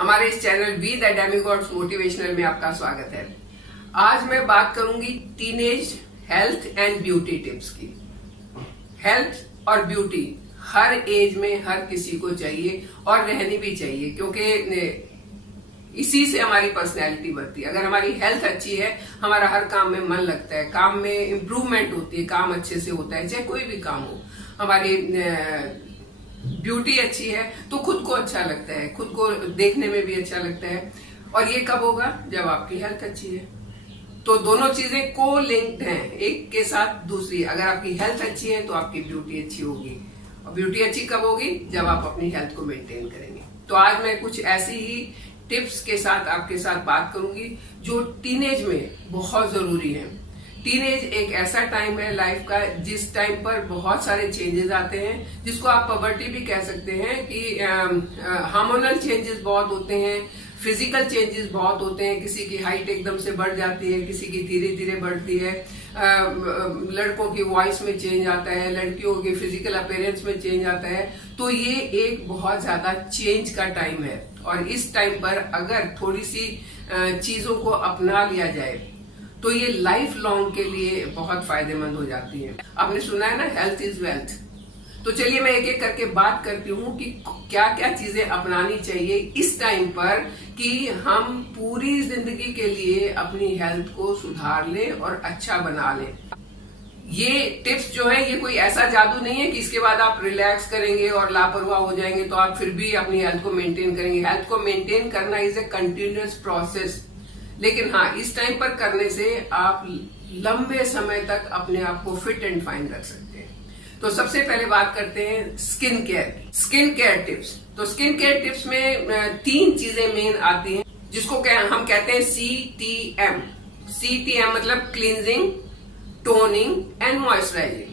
हमारे इस channel we the demigods motivational में आपका स्वागत है। आज मैं बात करूंगी teenage health and beauty tips की। हेल्थ और ब्यूटी हर एज में हर किसी को चाहिए और रहनी भी चाहिए, क्योंकि इसी से हमारी पर्सनैलिटी बढ़ती है। अगर हमारी हेल्थ अच्छी है, हमारा हर काम में मन लगता है, काम में इम्प्रूवमेंट होती है, काम अच्छे से होता है, चाहे कोई भी काम हो। हमारी ब्यूटी अच्छी है तो खुद को अच्छा लगता है, खुद को देखने में भी अच्छा लगता है। और ये कब होगा? जब आपकी हेल्थ अच्छी है। तो दोनों चीजें को लिंक्ड हैं, एक के साथ दूसरी। अगर आपकी हेल्थ अच्छी है तो आपकी ब्यूटी अच्छी होगी, और ब्यूटी अच्छी कब होगी? जब आप अपनी हेल्थ को मेंटेन करेंगे। तो आज मैं कुछ ऐसी ही टिप्स के साथ आपके साथ बात करूंगी जो टीनेज में बहुत जरूरी है। टीनेज एक ऐसा टाइम है लाइफ का जिस टाइम पर बहुत सारे चेंजेस आते हैं, जिसको आप पबर्टी भी कह सकते हैं कि हार्मोनल चेंजेस बहुत होते हैं, फिजिकल चेंजेस बहुत होते हैं। किसी की हाइट एकदम से बढ़ जाती है, किसी की धीरे धीरे बढ़ती है। लड़कों की वॉइस में चेंज आता है, लड़कियों की फिजिकल अपीयरेंस में चेंज आता है। तो ये एक बहुत ज्यादा चेंज का टाइम है, और इस टाइम पर अगर थोड़ी सी चीजों को अपना लिया जाए तो ये लाइफ लॉन्ग के लिए बहुत फायदेमंद हो जाती है। आपने सुना है ना, हेल्थ इज वेल्थ। तो चलिए मैं एक एक करके बात करती हूँ कि क्या क्या चीजें अपनानी चाहिए इस टाइम पर कि हम पूरी जिंदगी के लिए अपनी हेल्थ को सुधार लें और अच्छा बना लें। ये टिप्स जो है, ये कोई ऐसा जादू नहीं है कि इसके बाद आप रिलैक्स करेंगे और लापरवाह हो जाएंगे तो आप फिर भी अपनी हेल्थ को मेंटेन करेंगे। हेल्थ को मेंटेन करना इज ए कंटिन्यूअस प्रोसेस, लेकिन हाँ, इस टाइम पर करने से आप लंबे समय तक अपने आप को फिट एंड फाइन रख सकते हैं। तो सबसे पहले बात करते हैं स्किन केयर टिप्स। तो स्किन केयर टिप्स में तीन चीजें मेन आती हैं, जिसको हम कहते हैं CTM। CTM मतलब क्लींजिंग, टोनिंग एंड मॉइस्चराइजिंग।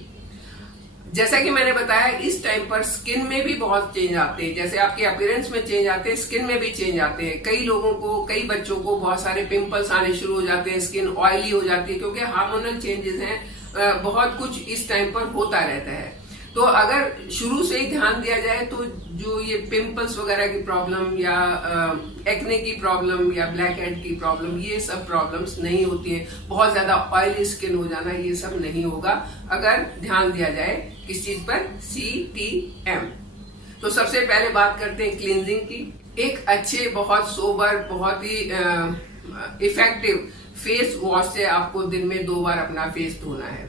जैसा कि मैंने बताया, इस टाइम पर स्किन में भी बहुत चेंज आते हैं। जैसे आपके अपीयरेंस में चेंज आते हैं, स्किन में भी चेंज आते हैं। कई लोगों को, कई बच्चों को बहुत सारे पिंपल्स आने शुरू हो जाते हैं, स्किन ऑयली हो जाती है, क्योंकि हार्मोनल चेंजेस हैं। बहुत कुछ इस टाइम पर होता रहता है। तो अगर शुरू से ही ध्यान दिया जाए तो जो ये पिंपल्स वगैरह की प्रॉब्लम या एक्ने की प्रॉब्लम या ब्लैक हेड की प्रॉब्लम, ये सब प्रॉब्लम्स नहीं होती है। बहुत ज्यादा ऑयली स्किन हो जाना, ये सब नहीं होगा अगर ध्यान दिया जाए किस चीज पर? CTM। तो सबसे पहले बात करते हैं क्लींजिंग की। एक अच्छे, बहुत सोबर, बहुत ही इफेक्टिव फेस वॉश से आपको दिन में 2 बार अपना फेस धोना है।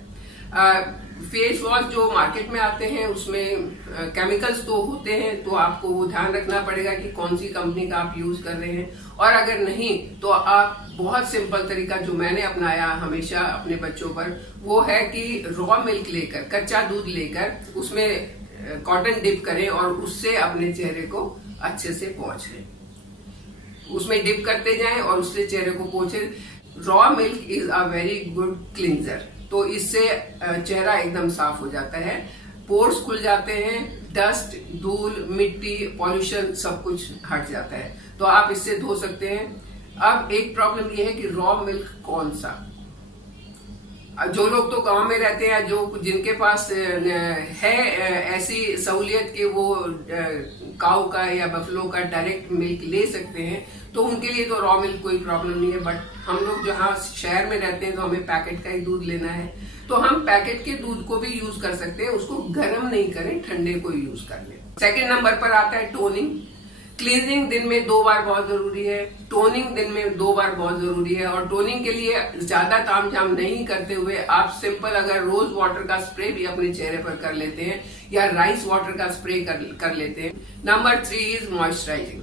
फेस वॉश जो मार्केट में आते हैं उसमें केमिकल्स तो होते हैं, तो आपको वो ध्यान रखना पड़ेगा कि कौन सी कंपनी का आप यूज कर रहे हैं। और अगर नहीं तो आप बहुत सिंपल तरीका जो मैंने अपनाया हमेशा अपने बच्चों पर, वो है कि रॉ मिल्क लेकर, कच्चा दूध लेकर उसमें कॉटन डिप करें और उससे अपने चेहरे को अच्छे से पोंछें। उसमें डिप करते जाएं और उससे चेहरे को पोंछें। Raw milk is a very good cleanser. तो इससे चेहरा एकदम साफ हो जाता है, पोर्स खुल जाते हैं, डस्ट, धूल, मिट्टी, पॉल्यूशन सब कुछ हट जाता है। तो आप इससे धो सकते हैं। अब एक प्रॉब्लम यह है कि रॉ मिल्क कौन सा? जो लोग तो गांव में रहते हैं, जो जिनके पास है ऐसी सहूलियत कि वो काऊ का या बफलो का डायरेक्ट मिल्क ले सकते हैं, तो उनके लिए तो रॉ मिल्क कोई प्रॉब्लम नहीं है। बट हम लोग जहाँ शहर में रहते हैं तो हमें पैकेट का ही दूध लेना है, तो हम पैकेट के दूध को भी यूज कर सकते हैं। उसको गर्म नहीं करें, ठंडे को यूज कर लें। सेकेंड नंबर पर आता है टोनिंग। क्लींजिंग दिन में 2 बार बहुत जरूरी है, टोनिंग दिन में 2 बार बहुत जरूरी है। और टोनिंग के लिए ज्यादा तामझाम नहीं करते हुए आप सिंपल अगर रोज वाटर का स्प्रे भी अपने चेहरे पर कर लेते हैं या राइस वाटर का स्प्रे कर लेते हैं। Number 3 is moisturising.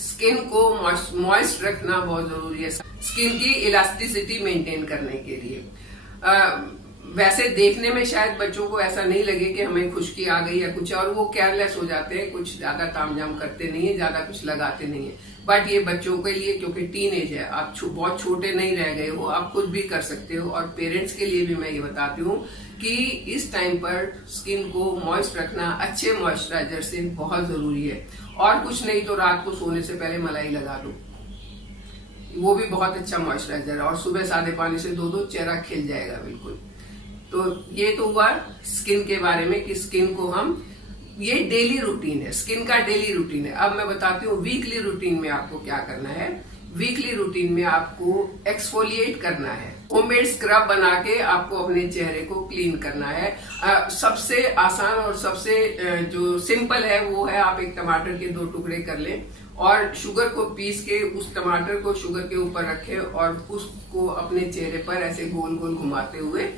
स्किन को मॉइस्ट रखना बहुत जरूरी है स्किन की इलास्टिसिटी मेंटेन करने के लिए। वैसे देखने में शायद बच्चों को ऐसा नहीं लगे कि हमें खुश्की आ गई या कुछ, और वो केयरलेस हो जाते हैं, कुछ ज्यादा तामझाम करते नहीं है, ज्यादा कुछ लगाते नहीं है। बट ये बच्चों के लिए, क्योंकि टीनेज है, आप बहुत छोटे नहीं रह गए हो, आप खुद भी कर सकते हो। और पेरेंट्स के लिए भी मैं ये बताती हूँ कि इस टाइम पर स्किन को मॉइस्ट रखना अच्छे मॉइस्चराइजर से बहुत जरूरी है। और कुछ नहीं तो रात को सोने से पहले मलाई लगा दो, वो भी बहुत अच्छा मॉइस्चराइजर है। और सुबह सादे पानी से धो दो, चेहरा खिल जाएगा बिल्कुल। तो ये तो हुआ स्किन के बारे में कि स्किन को हम ये डेली रूटीन है, स्किन का डेली रूटीन है। अब मैं बताती हूँ वीकली रूटीन में आपको क्या करना है। वीकली रूटीन में आपको एक्सफोलिएट करना है, होममेड स्क्रब बना के आपको अपने चेहरे को क्लीन करना है। सबसे आसान और सबसे जो सिंपल है वो है, आप एक टमाटर के 2 टुकड़े कर लें और शुगर को पीस के उस टमाटर को शुगर के ऊपर रखें और उसको अपने चेहरे पर ऐसे गोल गोल घुमाते हुए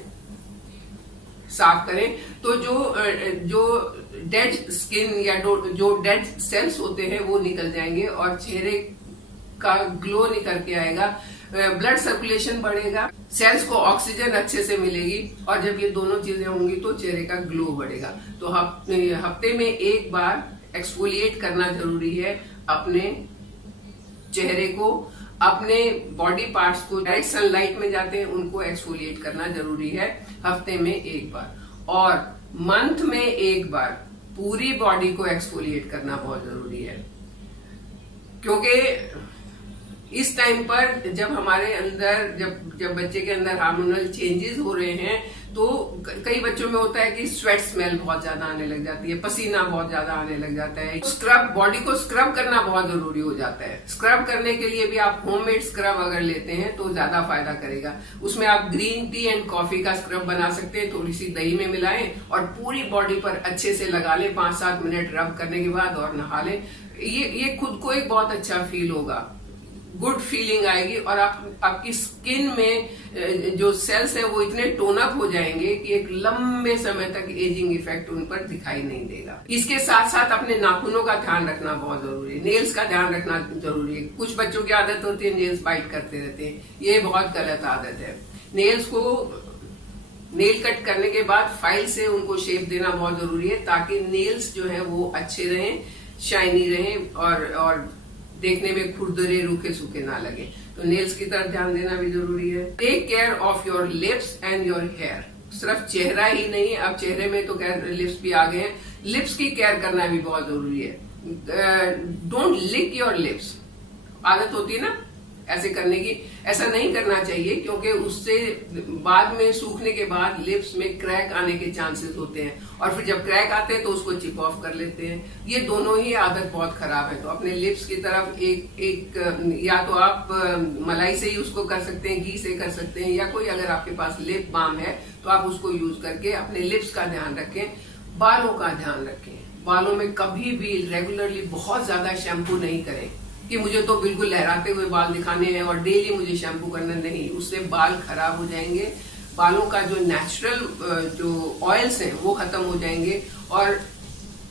साफ करें। तो जो डेड स्किन या जो डेड सेल्स होते हैं वो निकल जाएंगे और चेहरे का ग्लो निकल के आएगा, ब्लड सर्कुलेशन बढ़ेगा, सेल्स को ऑक्सीजन अच्छे से मिलेगी और जब ये दोनों चीजें होंगी तो चेहरे का ग्लो बढ़ेगा। तो हफ्ते में एक बार एक्सफोलिएट करना जरूरी है अपने चेहरे को, अपने बॉडी पार्ट्स को डायरेक्ट सनलाइट में जाते हैं उनको एक्सफोलिएट करना जरूरी है हफ्ते में एक बार, और मंथ में एक बार पूरी बॉडी को एक्सफोलिएट करना बहुत जरूरी है। क्योंकि इस टाइम पर जब हमारे अंदर जब बच्चे के अंदर हार्मोनल चेंजेस हो रहे हैं तो कई बच्चों में होता है कि स्वेट स्मेल बहुत ज्यादा आने लग जाती है, पसीना बहुत ज्यादा आने लग जाता है। स्क्रब, बॉडी को स्क्रब करना बहुत जरूरी हो जाता है। स्क्रब करने के लिए भी आप होममेड स्क्रब अगर लेते हैं तो ज्यादा फायदा करेगा। उसमें आप ग्रीन टी एंड कॉफी का स्क्रब बना सकते हैं, थोड़ी सी दही में मिलाएं और पूरी बॉडी पर अच्छे से लगा लें 5-7 मिनट रब करने के बाद और नहा लें। ये खुद को एक बहुत अच्छा फील होगा, गुड फीलिंग आएगी और आपकी स्किन में जो सेल्स है वो इतने टोन अप हो जाएंगे कि एक लंबे समय तक एजिंग इफेक्ट उन पर दिखाई नहीं देगा। इसके साथ साथ अपने नाखूनों का ध्यान रखना बहुत जरूरी है, नेल्स का ध्यान रखना जरूरी है। कुछ बच्चों की आदत होती है नेल्स बाइट करते रहते हैं, ये बहुत गलत आदत है। नेल्स को नेल कट करने के बाद फाइल से उनको शेप देना बहुत जरूरी है ताकि नेल्स जो है वो अच्छे रहें, शाइनी रहें और देखने में खुरदरे रूखे सूखे ना लगे। तो नेल्स की तरफ ध्यान देना भी जरूरी है। Take care of your lips and your hair. सिर्फ चेहरा ही नहीं, अब चेहरे में तो लिप्स भी आ गए हैं, लिप्स की केयर करना भी बहुत जरूरी है। Don't lick your lips. आदत होती है ना ऐसे करने की, ऐसा नहीं करना चाहिए क्योंकि उससे बाद में सूखने के बाद लिप्स में क्रैक आने के चांसेस होते हैं और फिर जब क्रैक आते हैं तो उसको चिप ऑफ कर लेते हैं। ये दोनों ही आदत बहुत खराब है। तो अपने लिप्स की तरफ एक या तो आप मलाई से ही उसको कर सकते हैं, घी से कर सकते हैं, या कोई अगर आपके पास लिप बाम है तो आप उसको यूज करके अपने लिप्स का ध्यान रखें। बालों का ध्यान रखें, बालों में कभी भी रेगुलरली बहुत ज्यादा शैम्पू नहीं करें कि मुझे तो बिल्कुल लहराते हुए बाल दिखाने हैं और डेली मुझे शैम्पू करना नहीं, उससे बाल खराब हो जाएंगे। बालों का जो नेचुरल जो ऑयल्स हैं वो खत्म हो जाएंगे और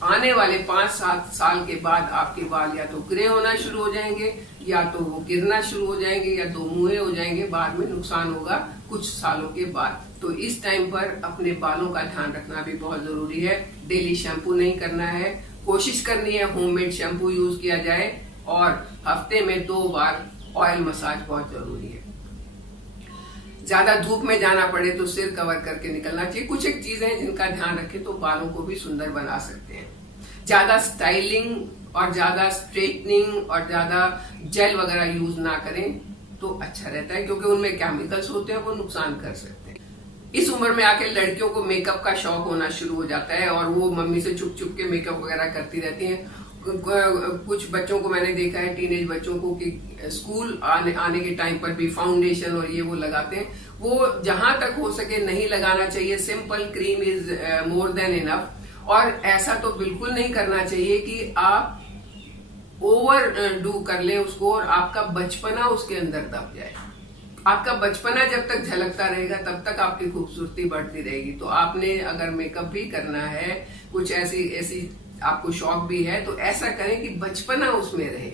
आने वाले 5-7 साल के बाद आपके बाल या तो ग्रे होना शुरू हो जाएंगे या तो वो गिरना शुरू हो जाएंगे या तो मुँहे हो जाएंगे। बाद में नुकसान होगा कुछ सालों के बाद। तो इस टाइम पर अपने बालों का ध्यान रखना भी बहुत जरूरी है। डेली शैम्पू नहीं करना है, कोशिश करनी है होममेड शैम्पू यूज किया जाए और हफ्ते में 2 बार ऑयल मसाज बहुत जरूरी है। ज्यादा धूप में जाना पड़े तो सिर कवर करके निकलना चाहिए। कुछ एक चीजें हैं जिनका ध्यान रखें तो बालों को भी सुंदर बना सकते हैं। ज्यादा स्टाइलिंग और ज्यादा स्ट्रेटनिंग और ज्यादा जेल वगैरह यूज ना करें तो अच्छा रहता है क्योंकि उनमें केमिकल्स होते हैं, वो नुकसान कर सकते हैं। इस उम्र में आके लड़कियों को मेकअप का शौक होना शुरू हो जाता है और वो मम्मी से छुप छुप के मेकअप वगैरह करती रहती हैं। कुछ बच्चों को मैंने देखा है, टीनेज बच्चों को, कि स्कूल आने के टाइम पर भी फाउंडेशन और ये वो लगाते हैं। वो जहां तक हो सके नहीं लगाना चाहिए। Simple cream is more than enough. और ऐसा तो बिल्कुल नहीं करना चाहिए कि आप ओवर डू कर ले उसको और आपका बचपना उसके अंदर दब जाए। आपका बचपना जब तक झलकता रहेगा तब तक आपकी खूबसूरती बढ़ती रहेगी। तो आपने अगर मेकअप भी करना है, कुछ ऐसी आपको शौक भी है, तो ऐसा करें कि बचपना उसमें रहे।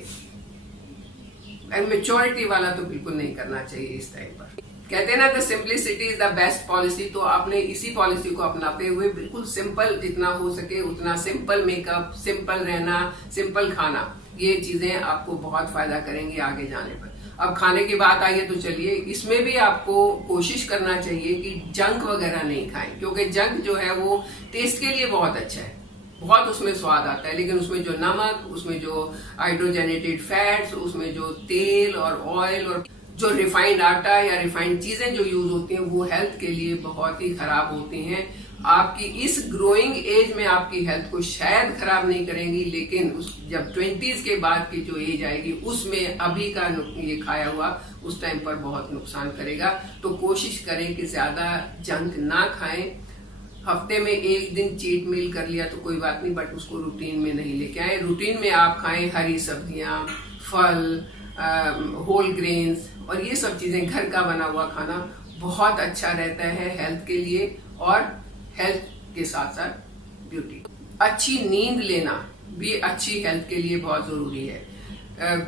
मैच्योरिटी वाला तो बिल्कुल नहीं करना चाहिए इस टाइम पर। कहते हैं ना, the simplicity is the best policy. तो आपने इसी पॉलिसी को अपनाते हुए बिल्कुल सिंपल, जितना हो सके उतना सिंपल मेकअप, सिंपल रहना, सिंपल खाना, ये चीजें आपको बहुत फायदा करेंगी आगे जाने पर। अब खाने की बात आई है तो चलिए इसमें भी आपको कोशिश करना चाहिए कि जंक वगैरह नहीं खाएं, क्योंकि जंक जो है वो टेस्ट के लिए बहुत अच्छा है, बहुत उसमें स्वाद आता है, लेकिन उसमें जो नमक, उसमें जो हाइड्रोजनेटेड फैट्स, उसमें जो तेल और ऑयल और जो रिफाइंड आटा या रिफाइंड चीजें जो यूज होती हैं वो हेल्थ के लिए बहुत ही खराब होती हैं। आपकी इस ग्रोइंग एज में आपकी हेल्थ को शायद खराब नहीं करेंगी, लेकिन जब 20s के बाद की जो एज आएगी उसमें अभी का ये खाया हुआ उस टाइम पर बहुत नुकसान करेगा। तो कोशिश करें कि ज्यादा जंक ना खाएं। हफ्ते में एक दिन चीट मील कर लिया तो कोई बात नहीं, बट उसको रूटीन में नहीं लेके आए। रूटीन में आप खाएं हरी सब्जियां, फल, होल ग्रेन्स और ये सब चीजें, घर का बना हुआ खाना बहुत अच्छा रहता है हेल्थ के लिए और हेल्थ के साथ साथ ब्यूटी। अच्छी नींद लेना भी अच्छी हेल्थ के लिए बहुत जरूरी है।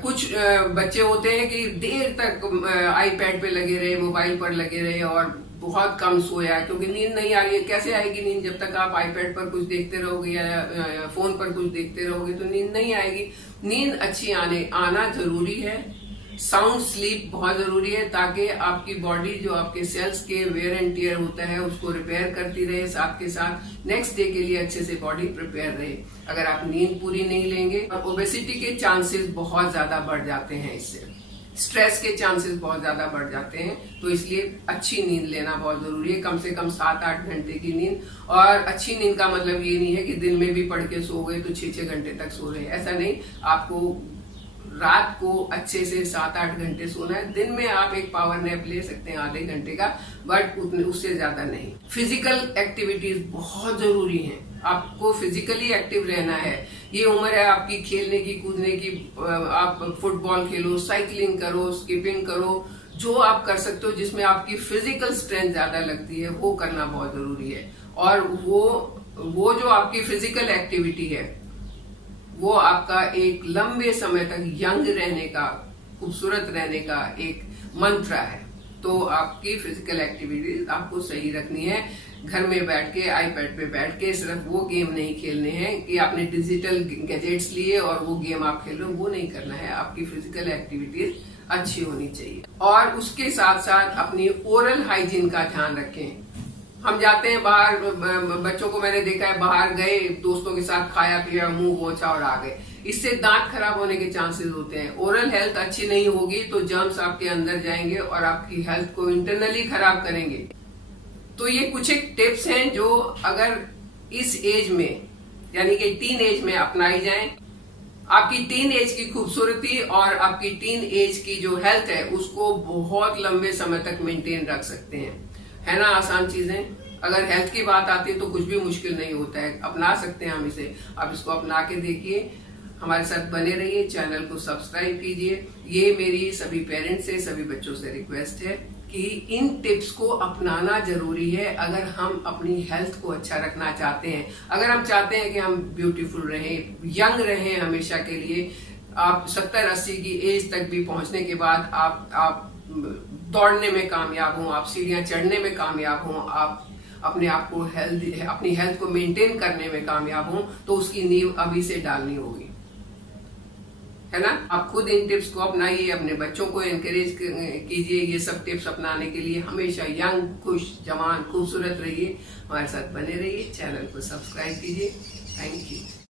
कुछ बच्चे होते हैं कि देर तक आईपैड पे लगे रहे, मोबाइल पर लगे रहे और बहुत कम सोया क्योंकि नींद नहीं आ रही है। कैसे आएगी नींद जब तक आप आईपैड पर कुछ देखते रहोगे या फोन पर कुछ देखते रहोगे, तो नींद नहीं आएगी। नींद अच्छी आना जरूरी है। साउंड स्लीप बहुत जरूरी है ताकि आपकी बॉडी जो आपके सेल्स के वेयर एंड टियर होता है उसको रिपेयर करती रहे, साथ के साथ नेक्स्ट डे के लिए अच्छे से बॉडी प्रिपेयर रहे। अगर आप नींद पूरी नहीं लेंगे और ओबेसिटी के चांसेस बहुत ज्यादा बढ़ जाते हैं, इससे स्ट्रेस के चांसेस बहुत ज्यादा बढ़ जाते हैं। तो इसलिए अच्छी नींद लेना बहुत जरूरी है, कम से कम 7-8 घंटे की नींद। और अच्छी नींद का मतलब ये नहीं है कि दिन में भी पढ़ के सो गए तो 6-6 घंटे तक सो रहे, ऐसा नहीं। आपको रात को अच्छे से 7-8 घंटे सोना है। दिन में आप एक पावर नैप ले सकते हैं आधे घंटे का, बट उससे ज्यादा नहीं। फिजिकल एक्टिविटीज बहुत जरूरी हैं। आपको फिजिकली एक्टिव रहना है। ये उम्र है आपकी खेलने की, कूदने की। आप फुटबॉल खेलो, साइकिलिंग करो, स्किपिंग करो, जो आप कर सकते हो जिसमें आपकी फिजिकल स्ट्रेंथ ज्यादा लगती है वो करना बहुत जरूरी है। और वो जो आपकी फिजिकल एक्टिविटी है वो आपका एक लंबे समय तक यंग रहने का, खूबसूरत रहने का एक मंत्र है। तो आपकी फिजिकल एक्टिविटीज आपको सही रखनी है। घर में बैठ के, आईपैड पे बैठ के सिर्फ वो गेम नहीं खेलने हैं कि आपने डिजिटल गैजेट्स लिए और वो गेम आप खेल रहे हो, वो नहीं करना है। आपकी फिजिकल एक्टिविटीज अच्छी होनी चाहिए। और उसके साथ साथ अपनी ओरल हाइजीन का ध्यान रखें। हम जाते हैं बाहर, बच्चों को मैंने देखा है बाहर गए, दोस्तों के साथ खाया पिया, मुंह पोंछा और आ गए। इससे दांत खराब होने के चांसेस होते हैं। ओरल हेल्थ अच्छी नहीं होगी तो जर्म्स आपके अंदर जाएंगे और आपकी हेल्थ को इंटरनली खराब करेंगे। तो ये कुछ एक टिप्स हैं जो अगर इस एज में यानी कि टीन एज में अपनाई जाएं, आपकी टीन एज की खूबसूरती और आपकी टीन एज की जो हेल्थ है उसको बहुत लंबे समय तक मेंटेन रख सकते हैं। है ना आसान चीजें। अगर हेल्थ की बात आती है तो कुछ भी मुश्किल नहीं होता है, अपना सकते हैं हम इसे। आप इसको अपना के देखिए, हमारे साथ बने रहिए, चैनल को सब्सक्राइब कीजिए। ये मेरी सभी पेरेंट्स से, सभी बच्चों से रिक्वेस्ट है कि इन टिप्स को अपनाना जरूरी है अगर हम अपनी हेल्थ को अच्छा रखना चाहते हैं। अगर हम चाहते हैं कि हम ब्यूटीफुल रहें, यंग रहें हमेशा के लिए। आप 70-80 की एज तक भी पहुंचने के बाद आप दौड़ने में कामयाब हों, आप सीढ़ियां चढ़ने में कामयाब हों, आप अपने आप को अपनी हेल्थ को मेंटेन करने में कामयाब हों, तो उसकी नींव अभी से डालनी होगी, है ना। आप खुद इन टिप्स को अपनाइए, अपने बच्चों को एनकरेज कीजिए ये सब टिप्स अपनाने के लिए। हमेशा यंग, खुश, जवान, खूबसूरत रहिए। हमारे साथ बने रहिए, चैनल को सब्सक्राइब कीजिए। Thank you.